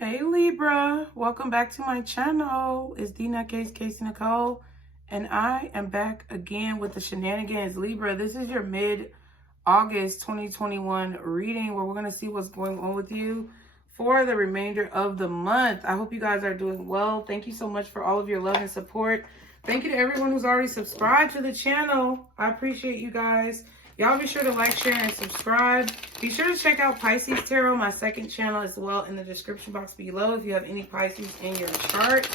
Hey Libra, welcome back to my channel. It's TheNutCase, Casey Nicole, and I am back again with the shenanigans. Libra, this is your mid-August 2021 reading where we're going to see what's going on with you for the remainder of the month. I hope you guys are doing well. Thank you so much for all of your love and support. Thank you to everyone who's already subscribed to the channel. I appreciate you guys. Y'all be sure to like, share, and subscribe. Be sure to check out Pisces Tarot, my second channel, as well in the description box below if you have any Pisces in your chart.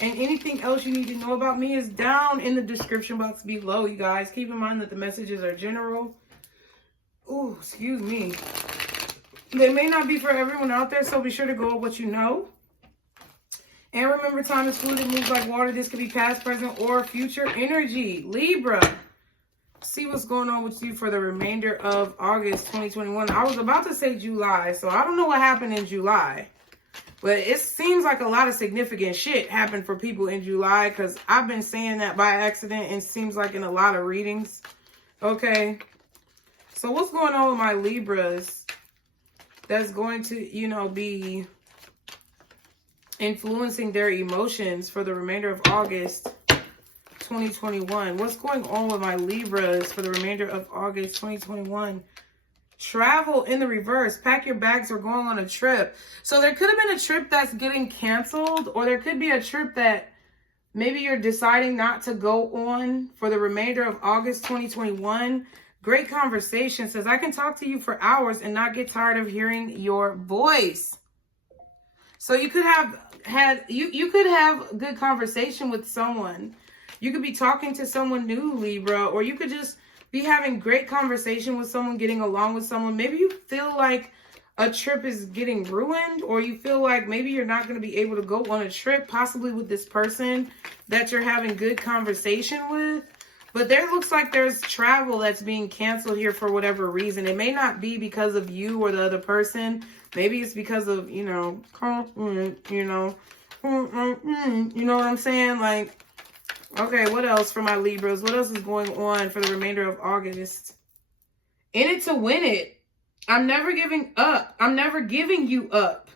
And anything else you need to know about me is down in the description box below, you guys. Keep in mind that the messages are general. Ooh, excuse me. They may not be for everyone out there, so be sure to go with what you know. And remember, time is fluid. It moves like water. This could be past, present, or future energy. Libra. See what's going on with you for the remainder of August 2021. I was about to say July, so I don't know what happened in July. But it seems like a lot of significant shit happened for people in July because I've been saying that by accident and it seems like in a lot of readings. Okay. So what's going on with my Libras that's going to, be influencing their emotions for the remainder of August 2021. What's going on with my Libras for the remainder of August 2021? Travel in the reverse. Pack your bags. We're going on a trip. So there could have been a trip that's getting canceled, or there could be a trip that maybe you're deciding not to go on for the remainder of August 2021. Great conversation. Says I can talk to you for hours and not get tired of hearing your voice. So you could have you could have good conversation with someone. You could be talking to someone new, Libra, or you could just be having great conversation with someone, getting along with someone. Maybe you feel like a trip is getting ruined, or you feel like maybe you're not going to be able to go on a trip, possibly with this person that you're having good conversation with. But there looks like there's travel that's being canceled here for whatever reason. It may not be because of you or the other person. Maybe it's because of, you know what I'm saying? Like, okay, what else for my Libras? What else is going on for the remainder of August? In it to win it. I'm never giving up. I'm never giving you up.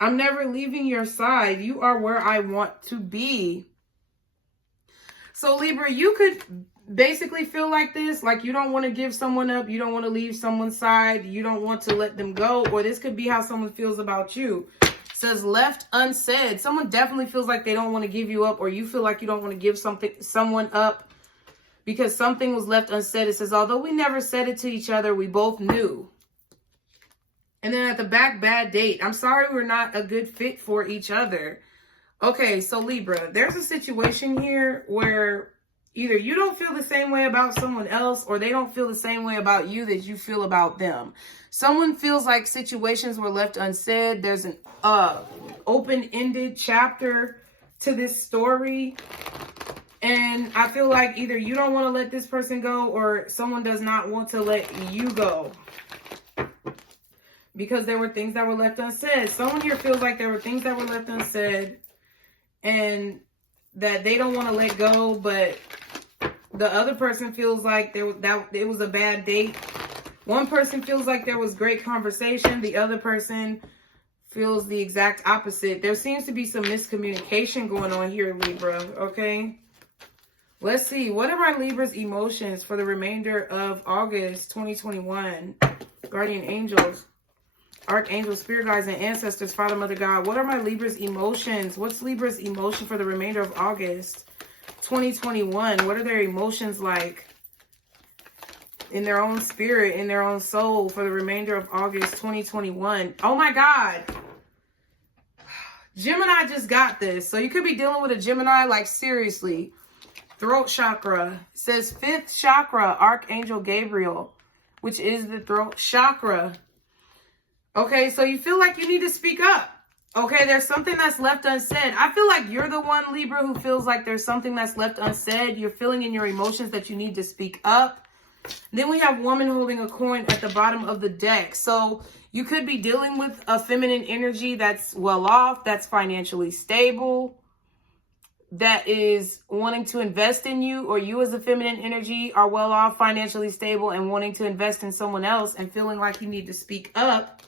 I'm never leaving your side. You are where I want to be. So Libra, you could basically feel like this, like you don't want to give someone up. You don't want to leave someone's side. You don't want to let them go. Or this could be how someone feels about you. Says left unsaid. Someone definitely feels like they don't want to give you up, or you feel like you don't want to give someone up because something was left unsaid. It says, although we never said it to each other, we both knew. And then at the back, bad date. I'm sorry we're not a good fit for each other. Okay, so Libra, there's a situation here where either you don't feel the same way about someone else, or they don't feel the same way about you that you feel about them. Someone feels like situations were left unsaid. There's an open-ended chapter to this story. And I feel like either you don't want to let this person go, or someone does not want to let you go. Because there were things that were left unsaid. Someone here feels like there were things that were left unsaid and that they don't want to let go, but the other person feels like it was a bad date. One person feels like there was great conversation. The other person feels the exact opposite. There seems to be some miscommunication going on here, Libra, okay? Let's see. What are my Libra's emotions for the remainder of August 2021? Guardian angels, archangels, spirit guides, and ancestors, Father, Mother, God. What are my Libra's emotions? What's Libra's emotion for the remainder of August 2021? What are their emotions like in their own spirit, in their own soul for the remainder of August 2021? Oh my God. Gemini just got this. So you could be dealing with a Gemini, like seriously. Throat chakra. It says 5th chakra, Archangel Gabriel, which is the throat chakra. Okay, so you feel like you need to speak up. Okay, there's something that's left unsaid. I feel like you're the one, Libra, who feels like there's something that's left unsaid. You're feeling in your emotions that you need to speak up. Then we have woman holding a coin at the bottom of the deck. So you could be dealing with a feminine energy that's well off, that's financially stable, that is wanting to invest in you, or you as a feminine energy are well off, financially stable, and wanting to invest in someone else and feeling like you need to speak up.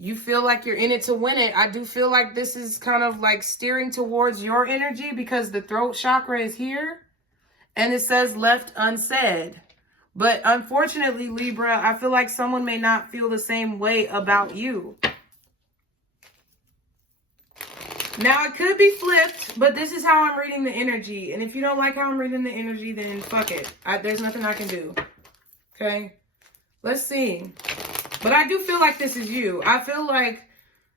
You feel like you're in it to win it. I do feel like this is kind of like steering towards your energy because the throat chakra is here and it says left unsaid. But unfortunately, Libra, I feel like someone may not feel the same way about you. Now, it could be flipped, but this is how I'm reading the energy. And if you don't like how I'm reading the energy, then fuck it. There's nothing I can do. Okay? Let's see. But I do feel like this is you. I feel like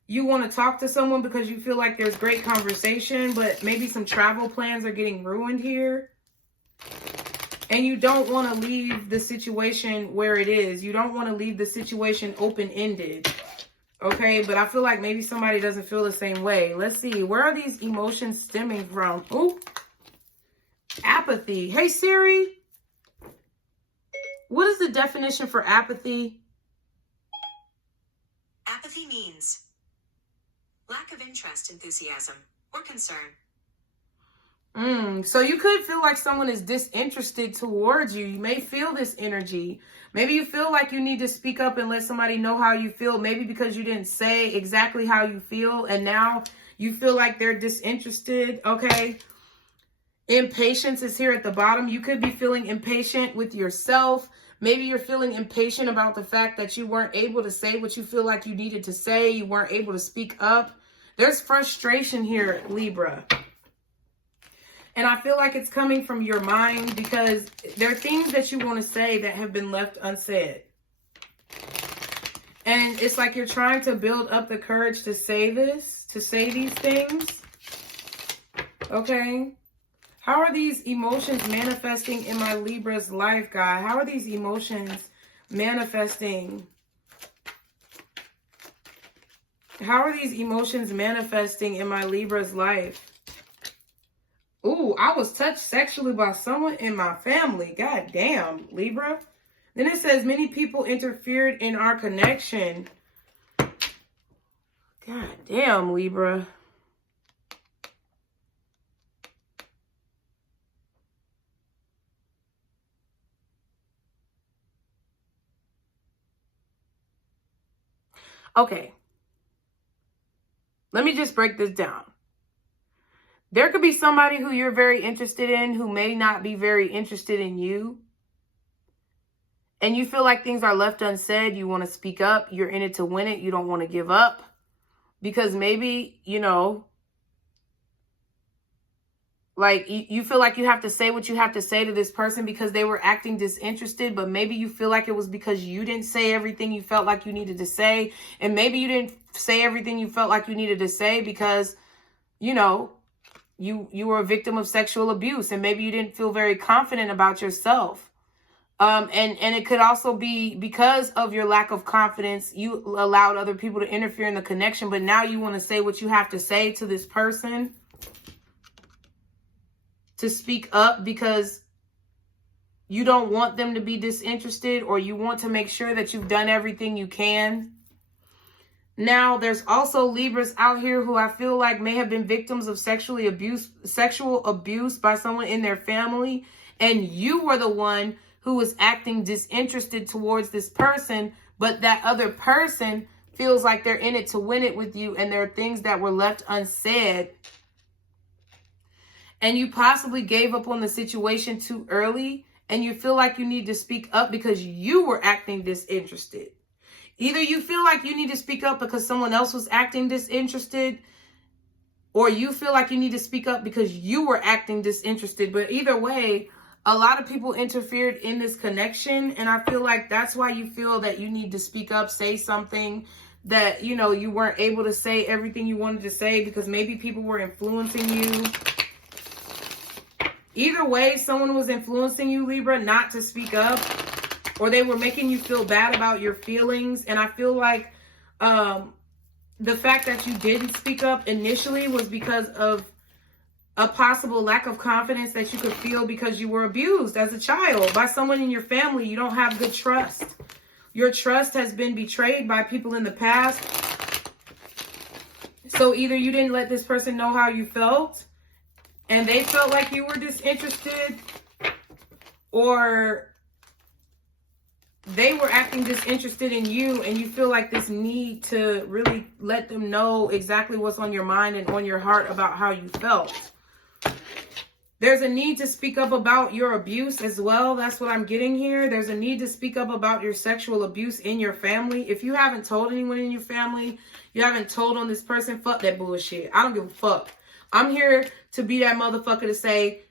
you want to talk to someone because you feel like there's great conversation, but maybe some travel plans are getting ruined here. And you don't want to leave the situation where it is. You don't want to leave the situation open-ended. Okay, but I feel like maybe somebody doesn't feel the same way. Let's see. Where are these emotions stemming from? Ooh. Apathy. Hey, Siri. What is the definition for apathy? Apathy means lack of interest, enthusiasm, or concern. So you could feel like someone is disinterested towards you. You may feel this energy. Maybe you feel like you need to speak up and let somebody know how you feel. Maybe because you didn't say exactly how you feel and now you feel like they're disinterested. Okay. Impatience is here at the bottom. You could be feeling impatient with yourself. Maybe you're feeling impatient about the fact that you weren't able to say what you feel like you needed to say. You weren't able to speak up. There's frustration here, Libra. And I feel like it's coming from your mind because there are things that you want to say that have been left unsaid. And it's like you're trying to build up the courage to say this, to say these things. Okay. How are these emotions manifesting in my Libra's life, guy? How are these emotions manifesting? How are these emotions manifesting in my Libra's life? Ooh, I was touched sexually by someone in my family. God damn, Libra. Then it says many people interfered in our connection. God damn, Libra. Okay. Let me just break this down. There could be somebody who you're very interested in who may not be very interested in you. And you feel like things are left unsaid. You want to speak up. You're in it to win it. You don't want to give up. Because maybe, you know, like you feel like you have to say what you have to say to this person because they were acting disinterested. But maybe you feel like it was because you didn't say everything you felt like you needed to say. And maybe you didn't say everything you felt like you needed to say because, you know, you were a victim of sexual abuse and maybe you didn't feel very confident about yourself. And it could also be because of your lack of confidence, you allowed other people to interfere in the connection, but now you want to say what you have to say to this person, to speak up because you don't want them to be disinterested or you want to make sure that you've done everything you can. Now, there's also Libras out here who I feel like may have been victims of sexual abuse by someone in their family. And you were the one who was acting disinterested towards this person. But that other person feels like they're in it to win it with you. And there are things that were left unsaid. And you possibly gave up on the situation too early. And you feel like you need to speak up because you were acting disinterested. Either you feel like you need to speak up because someone else was acting disinterested, or you feel like you need to speak up because you were acting disinterested. But either way, a lot of people interfered in this connection. And I feel like that's why you feel that you need to speak up, say something that, you know, you weren't able to say everything you wanted to say because maybe people were influencing you. Either way, someone was influencing you, Libra, not to speak up. Or they were making you feel bad about your feelings. And I feel like the fact that you didn't speak up initially was because of a possible lack of confidence that you could feel because you were abused as a child by someone in your family. You don't have good trust. Your trust has been betrayed by people in the past. So either you didn't let this person know how you felt and they felt like you were disinterested, or they were acting disinterested in you, and you feel like this need to really let them know exactly what's on your mind and on your heart about how you felt. There's a need to speak up about your abuse as well. That's what I'm getting here. There's a need to speak up about your sexual abuse in your family. If you haven't told anyone in your family, you haven't told on this person, fuck that bullshit. I don't give a fuck. I'm here to be that motherfucker to say,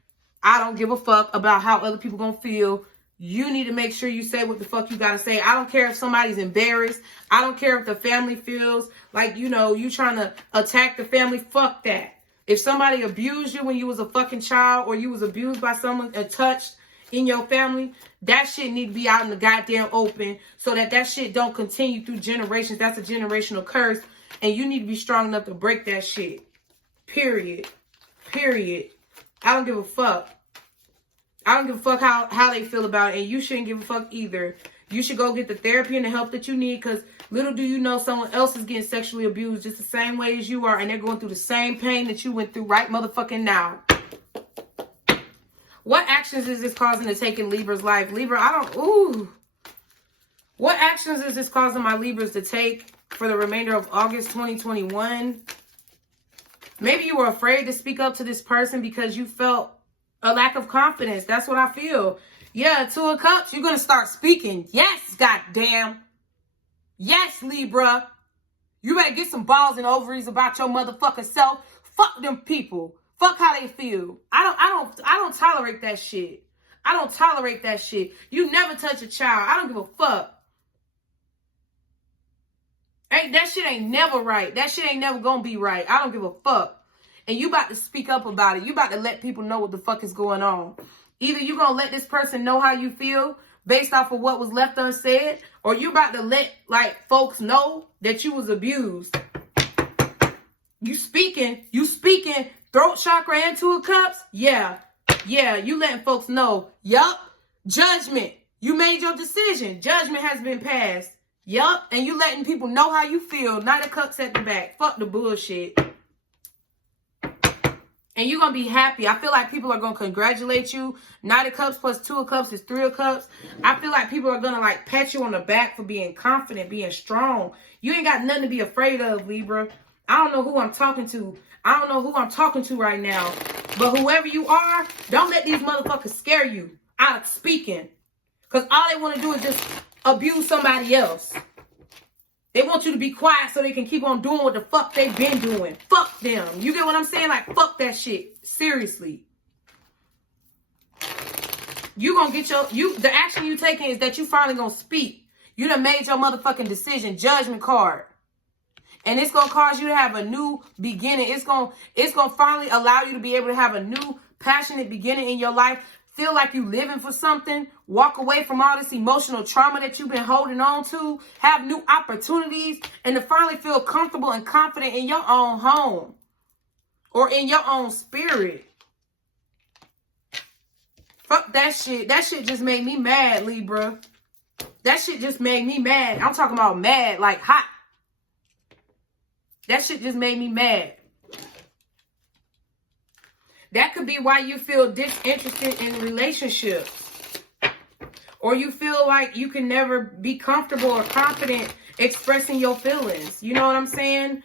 I don't give a fuck about how other people gonna feel. You need to make sure you say what the fuck you gotta say. I don't care if somebody's embarrassed. I don't care if the family feels like, you know, you trying to attack the family. Fuck that. If somebody abused you when you was a fucking child, or you was abused by someone and touched in your family, that shit need to be out in the goddamn open so that that shit don't continue through generations. That's a generational curse, and you need to be strong enough to break that shit. Period. Period. I don't give a fuck. I don't give a fuck how they feel about it, and you shouldn't give a fuck either. You should go get the therapy and the help that you need, because little do you know someone else is getting sexually abused just the same way as you are, and they're going through the same pain that you went through right motherfucking now. What actions is this causing to take in Libra's life? Libra, What actions is this causing my Libras to take for the remainder of August 2021? Maybe you were afraid to speak up to this person because you felt a lack of confidence. That's what I feel. Yeah, Two of Cups, you're going to start speaking. Yes, goddamn. Yes, Libra. You better get some balls and ovaries about your motherfucking self. Fuck them people. Fuck how they feel. I don't tolerate that shit. I don't tolerate that shit. You never touch a child. I don't give a fuck. That shit ain't never right. That shit ain't never gonna be right. I don't give a fuck. And you about to speak up about it. You about to let people know what the fuck is going on. Either you gonna let this person know how you feel based off of what was left unsaid, or you about to let folks know that you was abused. You speaking, throat chakra and Two of Cups. Yeah, you letting folks know. Yup, judgment. You made your decision. Judgment has been passed. Yup, and you letting people know how you feel. Knight of Cups at the back. Fuck the bullshit. And you're going to be happy. I feel like people are going to congratulate you. Knight of Cups plus Two of Cups is Three of Cups. I feel like people are going to pat you on the back for being confident, being strong. You ain't got nothing to be afraid of, Libra. I don't know who I'm talking to. I don't know who I'm talking to right now. But whoever you are, don't let these motherfuckers scare you out of speaking. Because all they want to do is just abuse somebody else. They want you to be quiet so they can keep on doing what the fuck they've been doing. Fuck them. You get what I'm saying? Fuck that shit. Seriously. You gonna get the action you taking is that you finally gonna speak. You done made your motherfucking decision. Judgment card. And it's gonna cause you to have a new beginning. It's gonna finally allow you to be able to have a new passionate beginning in your life. Feel like you living for something. Walk away from all this emotional trauma that you've been holding on to. Have new opportunities. And to finally feel comfortable and confident in your own home. Or in your own spirit. Fuck that shit. That shit just made me mad, Libra. That shit just made me mad. I'm talking about mad, like hot. That shit just made me mad. That could be why you feel disinterested in relationships. Or you feel like you can never be comfortable or confident expressing your feelings. You know what I'm saying?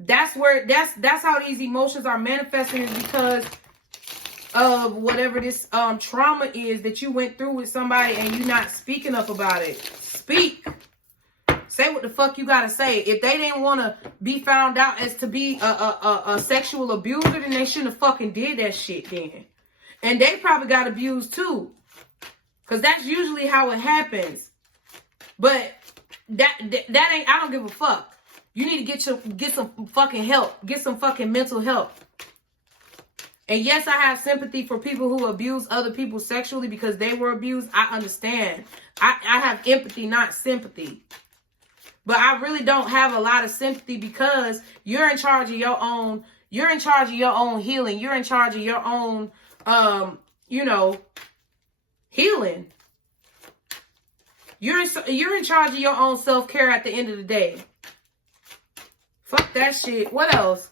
That's how these emotions are manifesting, is because of whatever this trauma is that you went through with somebody and you're not speaking up about it. Speak. Say what the fuck you gotta say. If they didn't want to be found out as to be a sexual abuser, then they shouldn't have fucking did that shit then. And they probably got abused too. Because that's usually how it happens. But that ain't, I don't give a fuck. You need to get some fucking help. Get some fucking mental help. And yes, I have sympathy for people who abuse other people sexually because they were abused. I understand. I have empathy, not sympathy. But I really don't have a lot of sympathy because you're in charge of your own, you're in charge of your own healing. You're in charge of your own, healing. You're in charge of your own self-care at the end of the day. Fuck that shit. What else?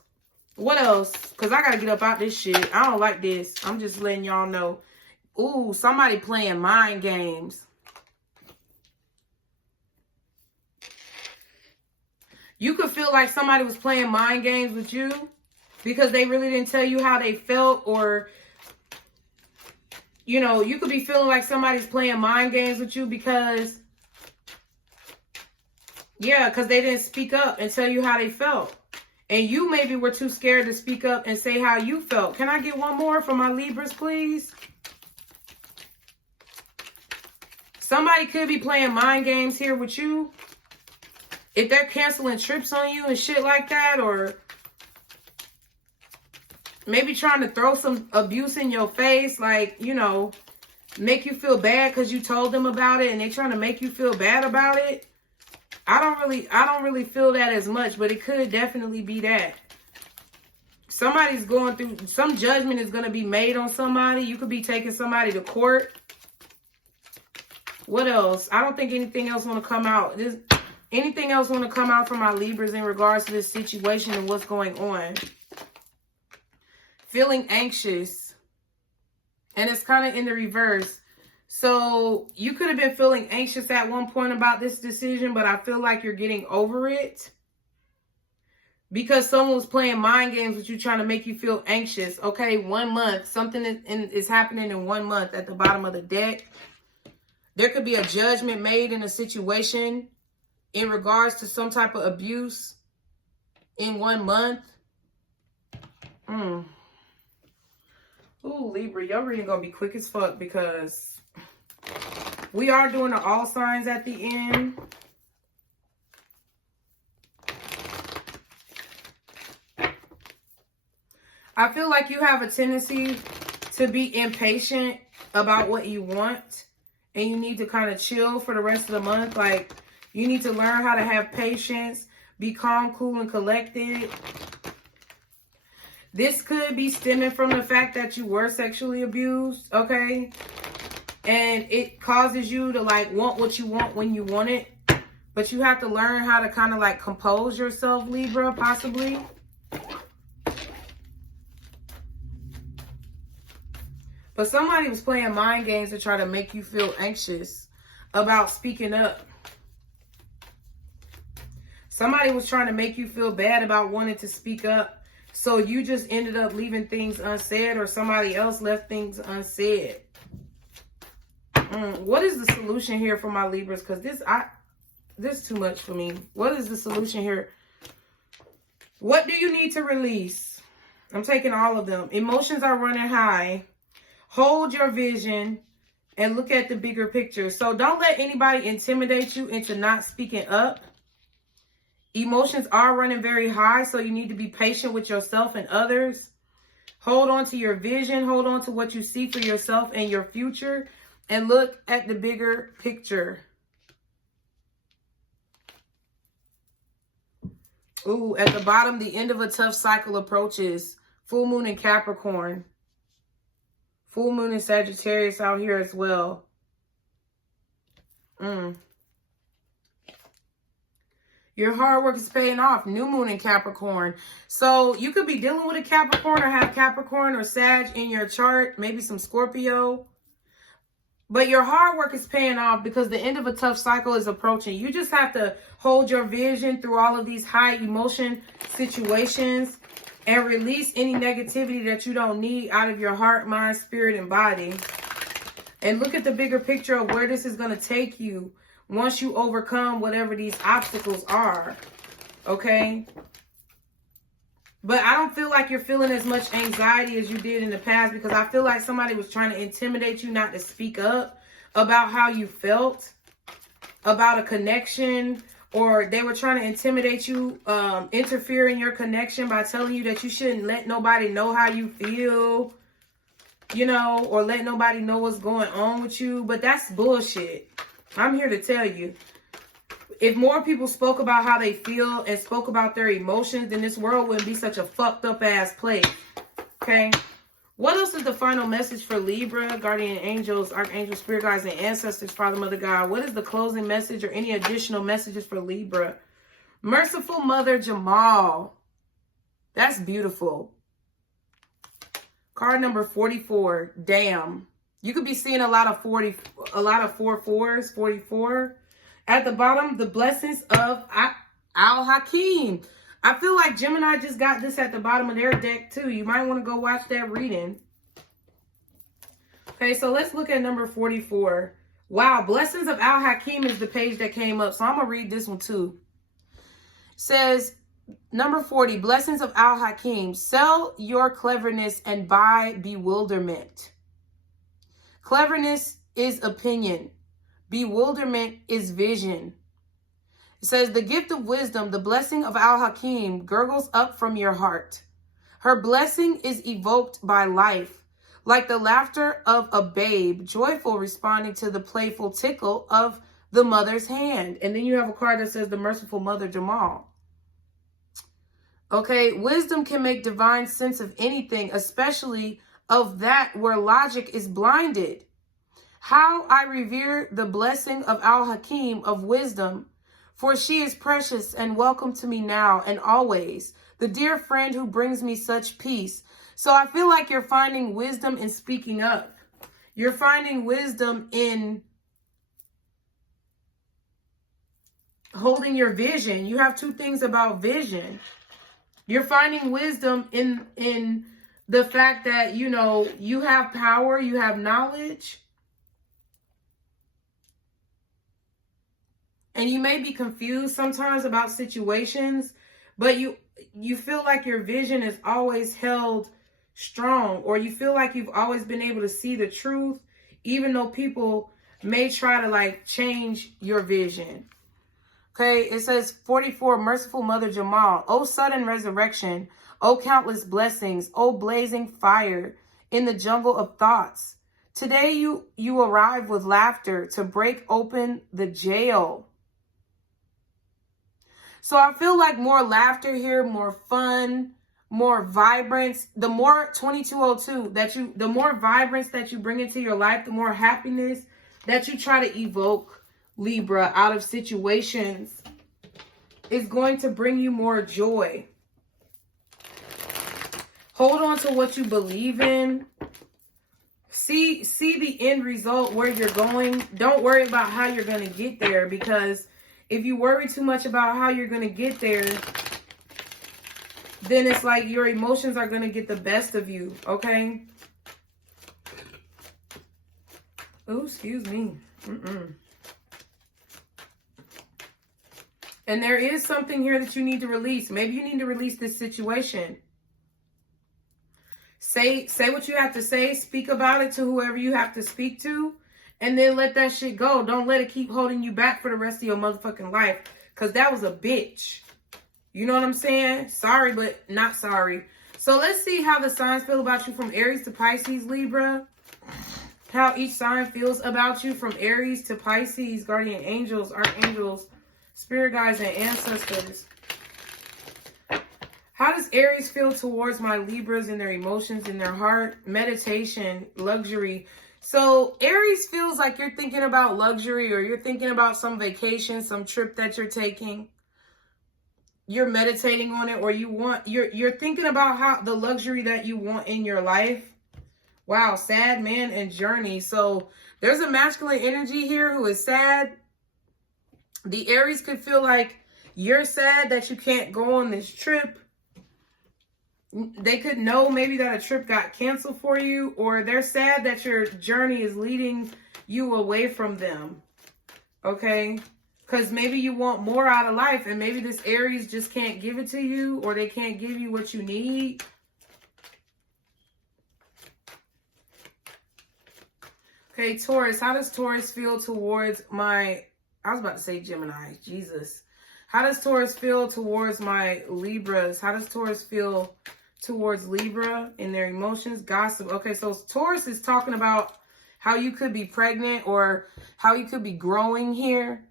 What else? Because I got to get up out this shit. I don't like this. I'm just letting y'all know. Ooh, somebody playing mind games. You could feel like somebody was playing mind games with you because they really didn't tell you how they felt, or, you know, you could be feeling like somebody's playing mind games with you because, yeah, because they didn't speak up and tell you how they felt. And you maybe were too scared to speak up and say how you felt. Can I get one more for my Libras, please? Somebody could be playing mind games here with you. If they're canceling trips on you and shit like that, or maybe trying to throw some abuse in your face, like, you know, make you feel bad because you told them about it and they're trying to make you feel bad about it. I don't really feel that as much, but it could definitely be that. Somebody's going through, some judgment is going to be made on somebody. You could be taking somebody to court. What else? I don't think anything else want to come out. Anything else want to come out from my Libras in regards to this situation and what's going on? Feeling anxious. And it's kind of in the reverse. So you could have been feeling anxious at one point about this decision, but I feel like you're getting over it. Because someone was playing mind games with you, trying to make you feel anxious. Okay, 1 month. Something is happening in 1 month at the bottom of the deck. There could be a judgment made in a situation in regards to some type of abuse in 1 month. Ooh, Libra, your reading gonna be quick as fuck because we are doing the all signs at the end. I feel like you have a tendency to be impatient about what you want, and you need to kind of chill for the rest of the month. Like, you need to learn how to have patience, be calm, cool, and collected. This could be stemming from the fact that you were sexually abused, okay? And it causes you to, like, want what you want when you want it. But you have to learn how to kind of, like, compose yourself, Libra, possibly. But somebody was playing mind games to try to make you feel anxious about speaking up. Somebody was trying to make you feel bad about wanting to speak up. So you just ended up leaving things unsaid, or somebody else left things unsaid. What is the solution here for my Libras? Because this is too much for me. What is the solution here? What do you need to release? I'm taking all of them. Emotions are running high. Hold your vision and look at the bigger picture. So don't let anybody intimidate you into not speaking up. Emotions are running very high, so you need to be patient with yourself and others. Hold on to your vision. Hold on to what you see for yourself and your future. And look at the bigger picture. Ooh, at the bottom, the end of a tough cycle approaches. Full moon in Capricorn. Full moon in Sagittarius out here as well. Your hard work is paying off. New moon in Capricorn. So you could be dealing with a Capricorn or have Capricorn or Sag in your chart. Maybe some Scorpio. But your hard work is paying off because the end of a tough cycle is approaching. You just have to hold your vision through all of these high emotion situations and release any negativity that you don't need out of your heart, mind, spirit, and body. And look at the bigger picture of where this is going to take you once you overcome whatever these obstacles are. Okay? But I don't feel like you're feeling as much anxiety as you did in the past, because I feel like somebody was trying to intimidate you not to speak up about how you felt about a connection, or they were trying to intimidate you, interfere in your connection by telling you that you shouldn't let nobody know how you feel, you know, or let nobody know what's going on with you. But that's bullshit. I'm here to tell you, if more people spoke about how they feel and spoke about their emotions, then this world wouldn't be such a fucked up ass place. Okay? What else is the final message for Libra, guardian angels, archangels, spirit guides, and ancestors, Father, Mother, God? What is the closing message or any additional messages for Libra? Merciful Mother Jamal. That's beautiful. Card number 44. Damn. You could be seeing a lot of 4-4s, 44. At the bottom, the blessings of Al-Hakim. I feel like Gemini just got this at the bottom of their deck too. You might want to go watch that reading. Okay, so let's look at number 44. Wow, Blessings of Al-Hakim is the page that came up. So I'm going to read this one too. It says, number 40, Blessings of Al-Hakim. Sell your cleverness and buy bewilderment. Cleverness is opinion. Bewilderment is vision. It says, the gift of wisdom, the blessing of Al-Hakim, gurgles up from your heart. Her blessing is evoked by life, like the laughter of a babe, joyful responding to the playful tickle of the mother's hand. And then you have a card that says the merciful mother, Jamal. Okay, wisdom can make divine sense of anything, especially of that where logic is blinded. How I revere the blessing of Al-Hakim of wisdom, for she is precious and welcome to me now and always, the dear friend who brings me such peace. So I feel like you're finding wisdom in speaking up. You're finding wisdom in holding your vision. You have two things about vision. You're finding wisdom in the fact that, you know, you have power, you have knowledge. And you may be confused sometimes about situations, but you feel like your vision is always held strong, or you feel like you've always been able to see the truth, even though people may try to like change your vision. Okay, it says 44, Merciful Mother Jamal. Oh, sudden resurrection. Oh, countless blessings. Oh, blazing fire in the jungle of thoughts. Today you arrive with laughter to break open the jail. So I feel like more laughter here, more fun, more vibrance. The more 2202 the more vibrance that you bring into your life, the more happiness that you try to evoke, Libra, out of situations is going to bring you more joy. Hold on to what you believe in. See the end result, where you're going. Don't worry about how you're going to get there, because if you worry too much about how you're going to get there, then it's like your emotions are going to get the best of you, okay? Oh, excuse me. And there is something here that you need to release. Maybe you need to release this situation. Say what you have to say. Speak about it to whoever you have to speak to. And then let that shit go. Don't let it keep holding you back for the rest of your motherfucking life. Because that was a bitch. You know what I'm saying? Sorry, but not sorry. So let's see how the signs feel about you from Aries to Pisces, Libra. How each sign feels about you from Aries to Pisces, guardian angels, archangels, spirit guides, and ancestors. How does Aries feel towards my Libras and their emotions in their heart? Meditation, luxury. So Aries feels like you're thinking about luxury, or you're thinking about some vacation, some trip that you're taking. You're meditating on it, or you're thinking about how the luxury that you want in your life. Wow, sad man and journey. So there's a masculine energy here who is sad. The Aries could feel like you're sad that you can't go on this trip. They could know maybe that a trip got canceled for you, or they're sad that your journey is leading you away from them. Okay? Because maybe you want more out of life, and maybe this Aries just can't give it to you, or they can't give you what you need. Okay, Taurus. How does Taurus feel towards my... I was about to say Gemini. Jesus. How does Taurus feel towards my Libras? How does Taurus feel towards Libra in their emotions? Gossip. Okay, so Taurus is talking about how you could be pregnant, or how you could be growing here.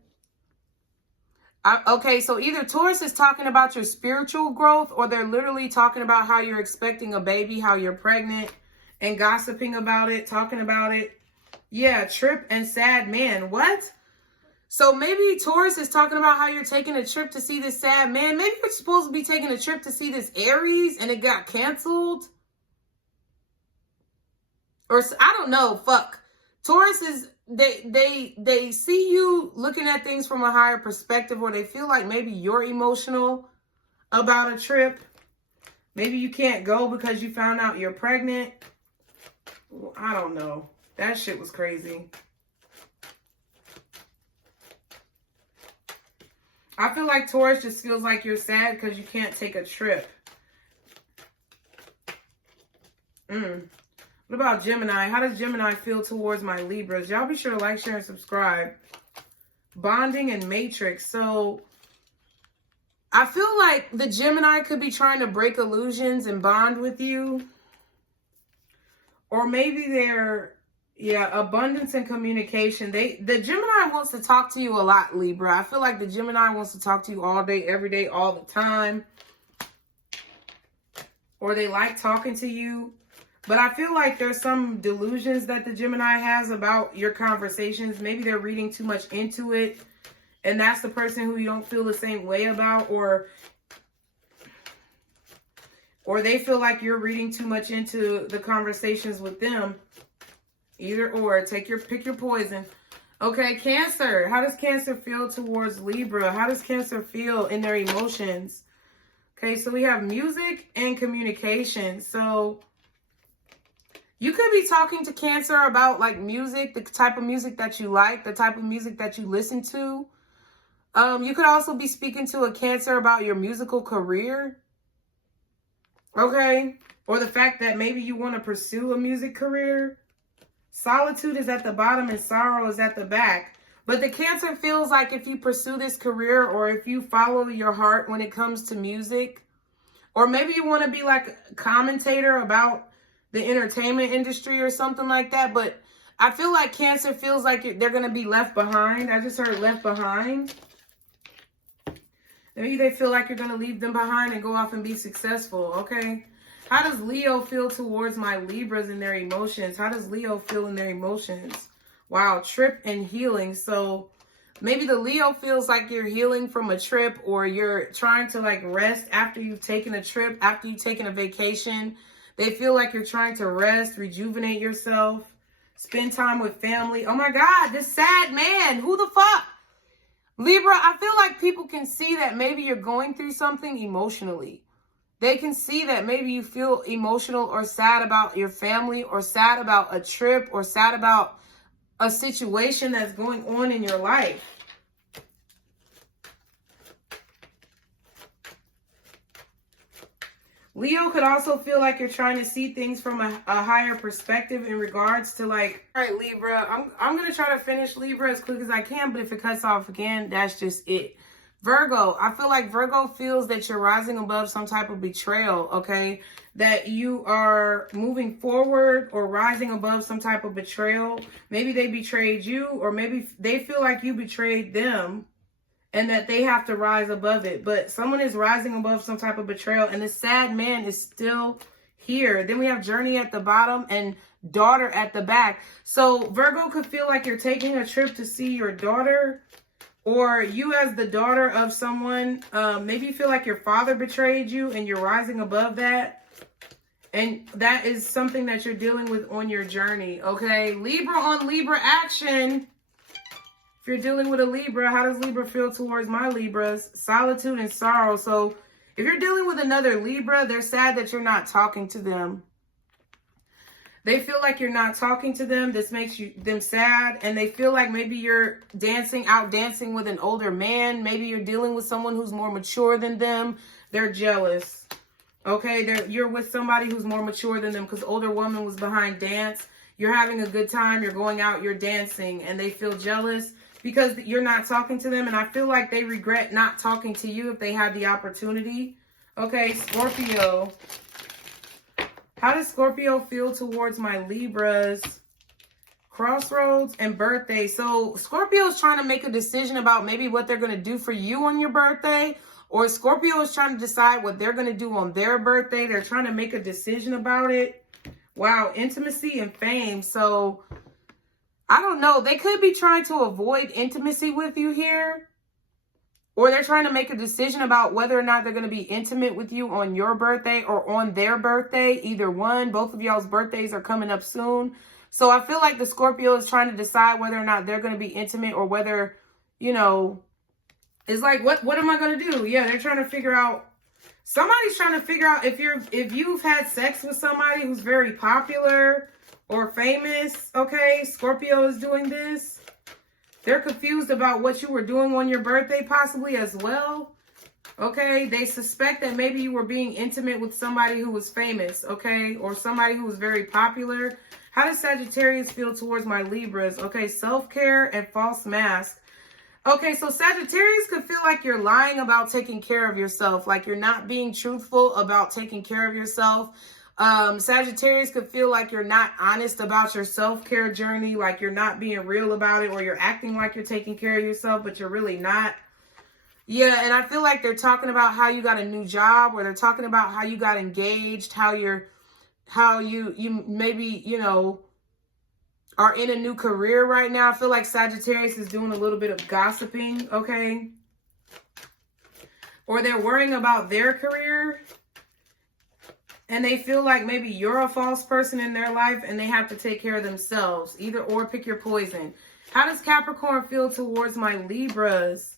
Okay, so either Taurus is talking about your spiritual growth, or they're literally talking about how you're expecting a baby, how you're pregnant, and gossiping about it, talking about it. Yeah, trip and sad man. What? So maybe Taurus is talking about how you're taking a trip to see this sad man. Maybe you're supposed to be taking a trip to see this Aries and it got canceled. Or I don't know. Fuck. Taurus is they see you looking at things from a higher perspective, or they feel like maybe you're emotional about a trip. Maybe you can't go because you found out you're pregnant. I don't know. That shit was crazy. I feel like Taurus just feels like you're sad because you can't take a trip. What about Gemini? How does Gemini feel towards my Libras? Y'all be sure to like, share, and subscribe. Bonding and Matrix. So I feel like the Gemini could be trying to break illusions and bond with you. Or maybe they're, abundance and communication. The Gemini wants to talk to you a lot, Libra. I feel like the Gemini wants to talk to you all day, every day, all the time. Or they like talking to you. But I feel like there's some delusions that the Gemini has about your conversations. Maybe they're reading too much into it. And that's the person who you don't feel the same way about. Or they feel like you're reading too much into the conversations with them. Either or. Pick your poison. Okay, Cancer. How does Cancer feel towards Libra? How does Cancer feel in their emotions? Okay, so we have music and communication. So you could be talking to Cancer about like music, the type of music that you like, the type of music that you listen to. You could also be speaking to a Cancer about your musical career. Okay. Or the fact that maybe you want to pursue a music career. Solitude is at the bottom and sorrow is at the back. But the Cancer feels like if you pursue this career or if you follow your heart when it comes to music, or maybe you want to be like a commentator about the entertainment industry or something like that. But I feel like Cancer feels like they're going to be left behind. I just heard left behind. Maybe they feel like you're going to leave them behind and go off and be successful, okay? How does Leo feel towards my Libras and their emotions? How does Leo feel in their emotions? Wow, trip and healing. So maybe the Leo feels like you're healing from a trip, or you're trying to like rest after you've taken a trip, after you've taken a vacation. They feel like you're trying to rest, rejuvenate yourself, spend time with family. Oh my God, this sad man. Who the fuck? Libra, I feel like people can see that maybe you're going through something emotionally. They can see that maybe you feel emotional or sad about your family, or sad about a trip, or sad about a situation that's going on in your life. Leo could also feel like you're trying to see things from a higher perspective in regards to like, all right, Libra, I'm going to try to finish Libra as quick as I can, but if it cuts off again, that's just it. Virgo, I feel like Virgo feels that you're rising above some type of betrayal, okay? That you are moving forward or rising above some type of betrayal. Maybe they betrayed you, or maybe they feel like you betrayed them and that they have to rise above it. But someone is rising above some type of betrayal, and this sad man is still here. Then we have Journey at the bottom and Daughter at the back. So Virgo could feel like you're taking a trip to see your daughter, or you as the daughter of someone. Maybe you feel like your father betrayed you and you're rising above that. And that is something that you're dealing with on your journey, okay? Libra on Libra action. If you're dealing with a Libra, how does Libra feel towards my Libras? Solitude and sorrow. So if you're dealing with another Libra, they're sad that you're not talking to them. They feel like you're not talking to them. This makes them sad. And they feel like maybe you're out dancing with an older man. Maybe you're dealing with someone who's more mature than them. They're jealous. Okay, you're with somebody who's more mature than them, because older woman was behind dance. You're having a good time. You're going out. You're dancing. And they feel jealous because you're not talking to them. And I feel like they regret not talking to you if they had the opportunity. Okay, Scorpio. How does Scorpio feel towards my Libras? Crossroads and birthday. So Scorpio is trying to make a decision about maybe what they're going to do for you on your birthday. Or Scorpio is trying to decide what they're going to do on their birthday. They're trying to make a decision about it. Wow, intimacy and fame. So I don't know. They could be trying to avoid intimacy with you here. Or they're trying to make a decision about whether or not they're going to be intimate with you on your birthday or on their birthday. Either one. Both of y'all's birthdays are coming up soon. So I feel like the Scorpio is trying to decide whether or not they're going to be intimate, or whether, you know, it's like, what am I going to do? Yeah, they're trying to figure out. Somebody's trying to figure out if you've had sex with somebody who's very popular or famous. Okay, Scorpio is doing this. They're confused about what you were doing on your birthday, possibly as well. Okay, they suspect that maybe you were being intimate with somebody who was famous, okay, or somebody who was very popular. How does Sagittarius feel towards my Libras? Okay, self-care and false mask. Okay, so Sagittarius could feel like you're lying about taking care of yourself, like you're not being truthful about taking care of yourself. Sagittarius could feel like you're not honest about your self-care journey, like you're not being real about it, or you're acting like you're taking care of yourself, but you're really not. Yeah, and I feel like they're talking about how you got a new job, or they're talking about how you got engaged, how you maybe, you know, are in a new career right now. I feel like Sagittarius is doing a little bit of gossiping, okay? Or they're worrying about their career, and they feel like maybe you're a false person in their life and they have to take care of themselves. Either or, pick your poison. How does Capricorn feel towards my Libras?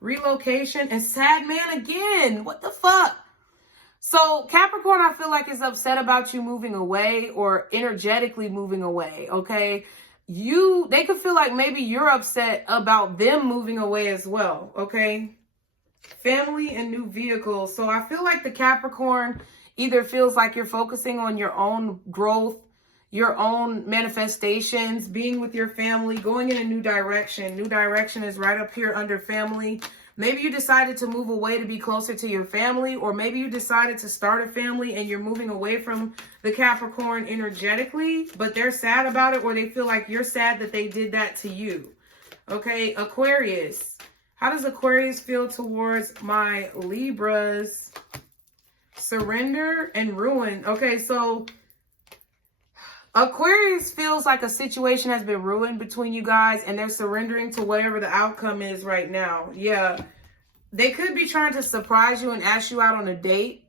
Relocation and sad man again. What the fuck? So Capricorn, I feel like, is upset about you moving away, or energetically moving away, okay? They could feel like maybe you're upset about them moving away as well, okay? Family and new vehicles. So I feel like the Capricorn either feels like you're focusing on your own growth, your own manifestations, being with your family, going in a new direction. New direction is right up here under family. Maybe you decided to move away to be closer to your family, or maybe you decided to start a family and you're moving away from the Capricorn energetically, but they're sad about it, or they feel like you're sad that they did that to you. Okay, Aquarius. How does Aquarius feel towards my Libras? Surrender and ruin. Okay, so Aquarius feels like a situation has been ruined between you guys, and they're surrendering to whatever the outcome is right now. Yeah. They could be trying to surprise you and ask you out on a date,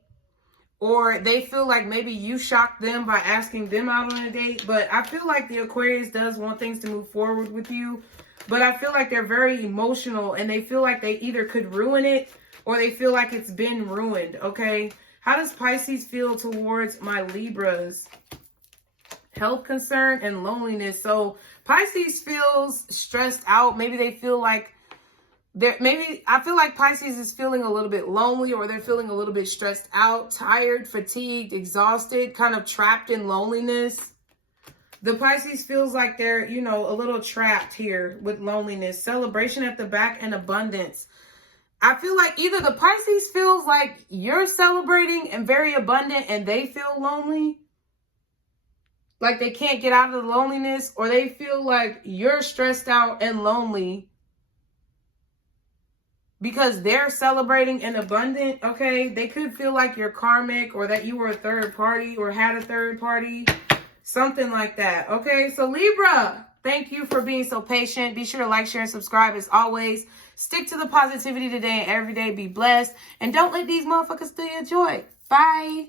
or they feel like maybe you shocked them by asking them out on a date. But I feel like the Aquarius does want things to move forward with you, but I feel like they're very emotional, and they feel like they either could ruin it, or they feel like it's been ruined. Okay. How does Pisces feel towards my Libras? Health concern and loneliness. So Pisces feels stressed out. Maybe they feel like I feel like Pisces is feeling a little bit lonely, or they're feeling a little bit stressed out, tired, fatigued, exhausted, kind of trapped in loneliness. The Pisces feels like they're, you know, a little trapped here with loneliness. Celebration at the back and abundance. I feel like either the Pisces feels like you're celebrating and very abundant, and they feel lonely, like they can't get out of the loneliness, or they feel like you're stressed out and lonely because they're celebrating and abundant, okay? They could feel like you're karmic, or that you were a third party or had a third party, something like that, okay? So Libra, thank you for being so patient. Be sure to like, share, and subscribe as always. Stick to the positivity today and every day. Be blessed. And don't let these motherfuckers steal your joy. Bye.